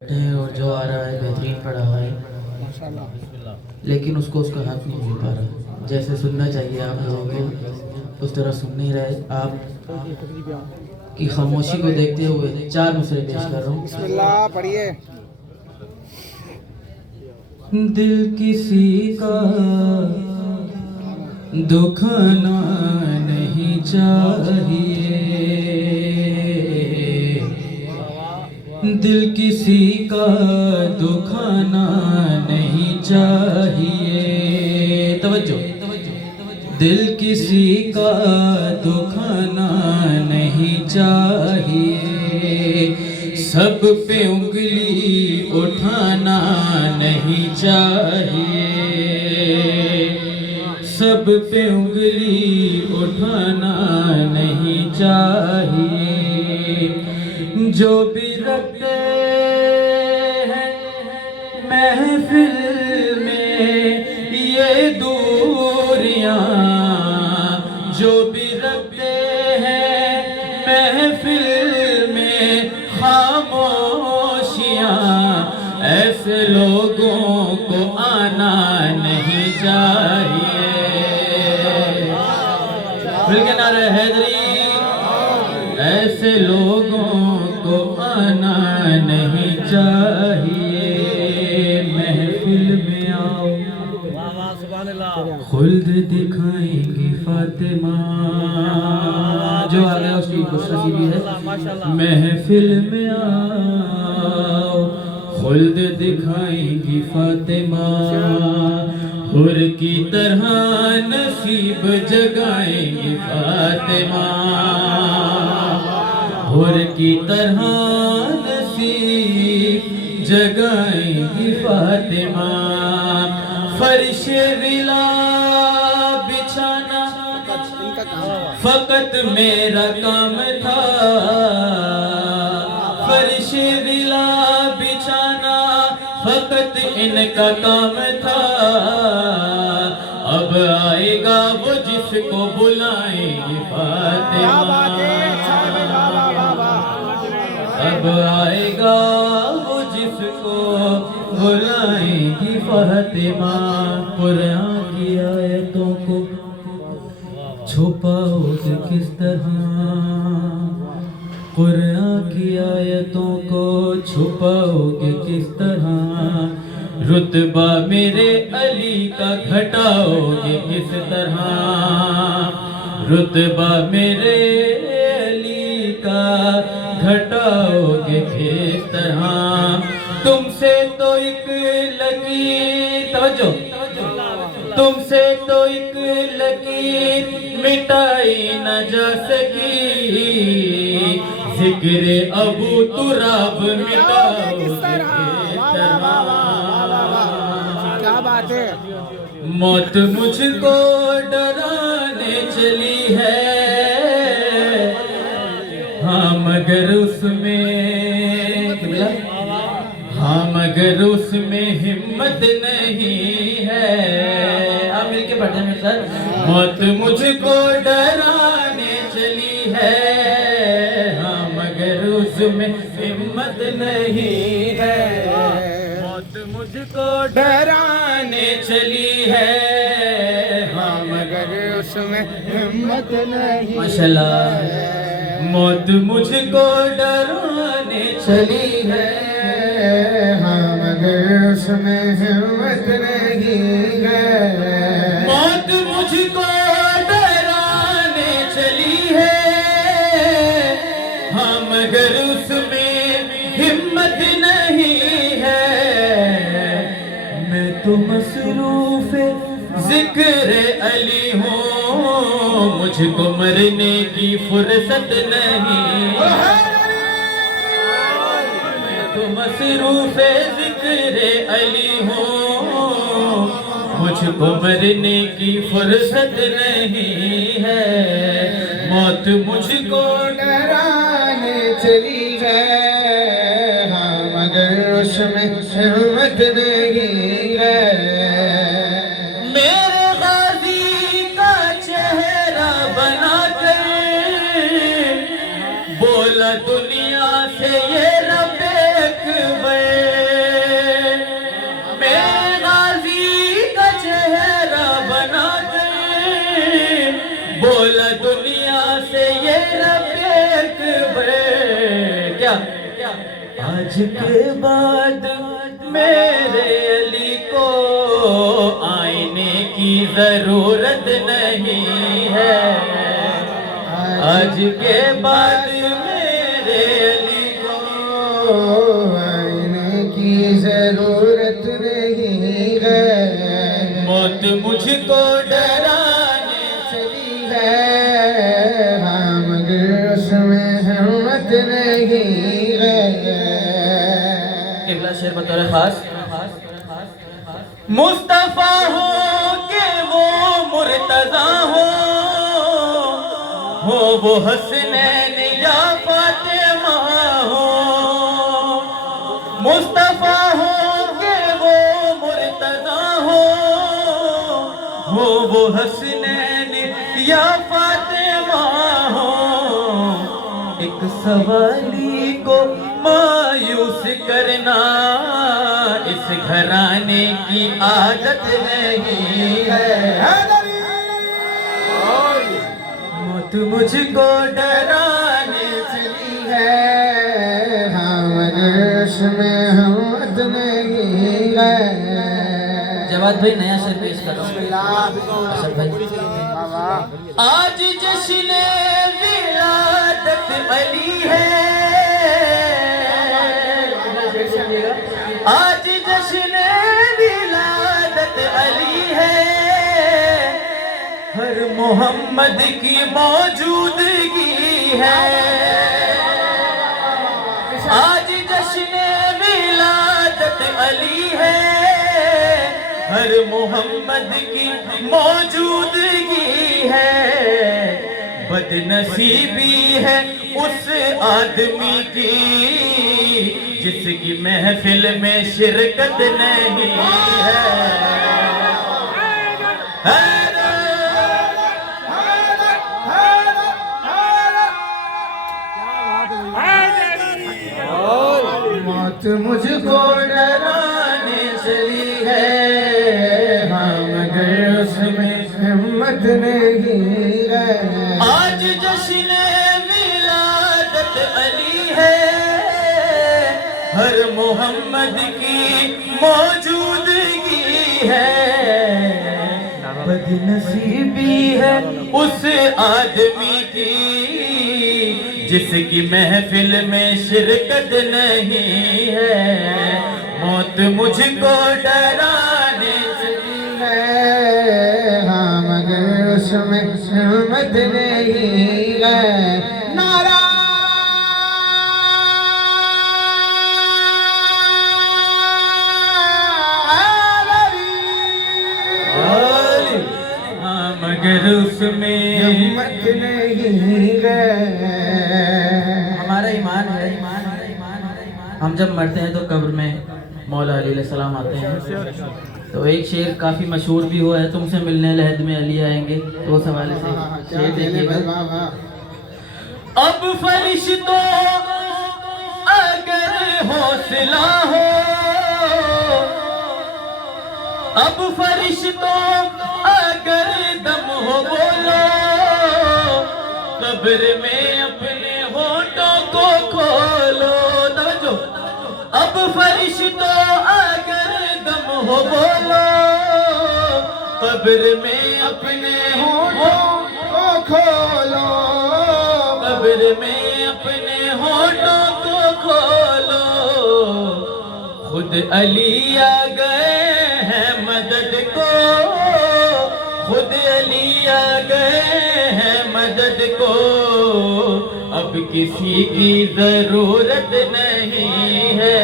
है और जो आ रहा है बेहतरीन पढ़ा है, लेकिन उसको उसका हक नहीं मिल पा रहा। जैसे सुनना चाहिए आप लोगों को उस तरह सुन नहीं रहे। आप की खामोशी को देखते हुए चार मुसरे पेश कर रहा हूँ। बिस्मिल्लाह पढ़िए। दिल किसी का दुखाना नहीं चाहिए, दिल किसी का दुखाना नहीं चाहिए। तवज्जो, दिल किसी का दुखाना नहीं चाहिए, सब पे उंगली उठाना नहीं चाहिए, सब पे उंगली उठाना नहीं चाहिए। जो भी रखते हैं महफिल में ये दूरियां, जो भी रखते हैं महफिल में खामोशियां, ऐसे लोगों को आना नहीं चाहिए। मिलके नारे हैदरी, ऐसे लोगों को आना नहीं चाहिए। महफिल में आओ खुल्द दिखाएंगी फातिमा, जो आ गया उसकी खुशनसीबी है। महफिल में आओ खुल्द दिखाएंगी फातिमा, हुर की तरह नसीब जगाएंगी फातिमा, हुर की तरह नसीब जगाएंगी फातिमा। फर्श विला बिछाना फकत मेरा काम था, फर्श विला बिछाना फकत इनका काम था। अब आएगा वो जिसको बुलाएंगे फातिमा, अब आएगा वो जिसको बुलाएंगी फातिमा। कुरान की आयतों को छुपाओगे किस तरह, कुरान की आयतों को छुपाओगे किस तरह। रुतबा मेरे अली का घटाओगे किस तरह, रुतबा मेरे अली का घटाओगे किस तरह। तुमसे तो एक लकीर, तवज्जो, तुमसे तो एक लकीर मिटाई न जा सकी, जिक्र अबू तुराब मिटाओगे किस तरह। क्या बात है। मौत मुझको डराने चली है, हाँ मगर उसमें, हाँ मगर उसमें हिम्मत नहीं है। आप मिलके पढ़ते हैं सर। मौत मुझको डराने चली है, हाँ मगर उसमें हिम्मत नहीं है। मौत मुझको डराने चली है, हाँ मगर उसमें हिम्मत नहीं। माशाल्लाह। मौत मुझको डराने चली है, हाँ मगर उसमें हिम्मत नहीं है। मौत मुझको डराने चली है, हाँ मगर उसमें हिम्मत नहीं है। मैं तो मसरूफ जिक्र अली हूँ, मुझको मरने की फुर्सत नहीं। मैं तो मसरूफ जिक्र अली हूँ, मुझको मरने की फुर्सत नहीं है। मौत मुझको डराने चली है, हाँ मगर उसमें हिम्मत नहीं है। मेरे गाजी का चेहरा बनाकर बोला दुनिया से ये रब अकबर, आज के बाद मेरे अली को आईने की जरूरत नहीं है। आज के बाद मेरे अली को आईने की जरूरत नहीं है। मौत मुझको डराने चली है, हाँ मगर उसमें हिम्मत नहीं है। अगला शेर बतौर खास। मुस्तफा हो के वो मुर्तजा हो वो हसनैन या फातिमा हो। मुस्तफा हो के वो मुर्तजा हो वो हसनैन या फातिमा हो। एक सवाली को मायूस करना इस घराने की आदत नहीं है। मौत मुझको डराने चली है, हाँ मगर उसमें हिम्मत नहीं है। जवाद भाई नया शेर पेश कर रहा हूँ। अशरफ भाई आज जश्न विलादत अली है। आज जश्न विलादत अली है। हर मोहम्मद की मौजूदगी है। आज जश्न विलादत अली है। हर मोहम्मद की मौजूदगी है। बदनसीबी है उस आदमी की जिसकी महफिल में शिरकत नहीं है। मौत मुझको डराने चली है, हाँ मगर उसमें हिम्मत नहीं है। आज जश्न विलादत अली है। हर मोहम्मद की मौजूदगी है। बदनसीबी है उस आदमी की जिसकी महफिल में शिरकत नहीं है। मौत मुझको डराने चली है, हाँ मगर उसमें हिम्मत नहीं है। नारा मगर उसमें हिम्मत नहीं है। हमारा ईमान है। हम जब मरते हैं तो कब्र में मौला अली अलैहिस्सलाम आते हैं। तो एक शेर काफी मशहूर भी हुआ है, तुमसे मिलने लहद में अली आएंगे। तो उस हवाले से शेर देखिएगा। अब फरिश्तों अगर हौसला हो, अब फरिश्तों अगर दम हो बोलो, कब्र में अपने होठों को खोलो। तवज्जो। अब फरिश्तों अगर दम हो बोलो, कब्र में अपने होठों को खोलो, कब्र में अपने होठों को खोलो। खुद अली आ गए हैं मदद को, खुद अली आ गए हैं मदद को। अब किसी की जरूरत नहीं है।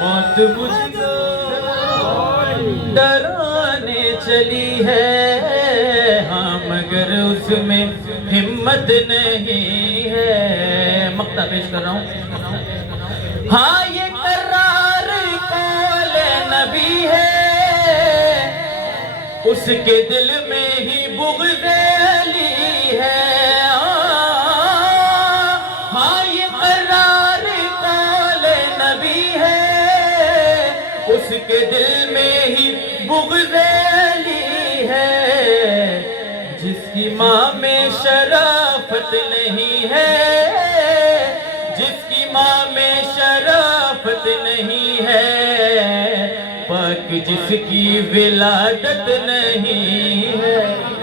मौत मुझको डराने चली है, हाँ मगर उसमें हिम्मत नहीं है। मक्ता पेश कर रहा हूँ। हाँ ये करार कौले नबी है, उसके दिल में ही बुग़्ज़ अली है। हाँ ये करार कौले नबी है, उसके दिल में ही बुग़्ज़ अली है। जिसकी माँ में शराफत नहीं है, जिसकी माँ में शराफत तक जिसकी विलादत नहीं है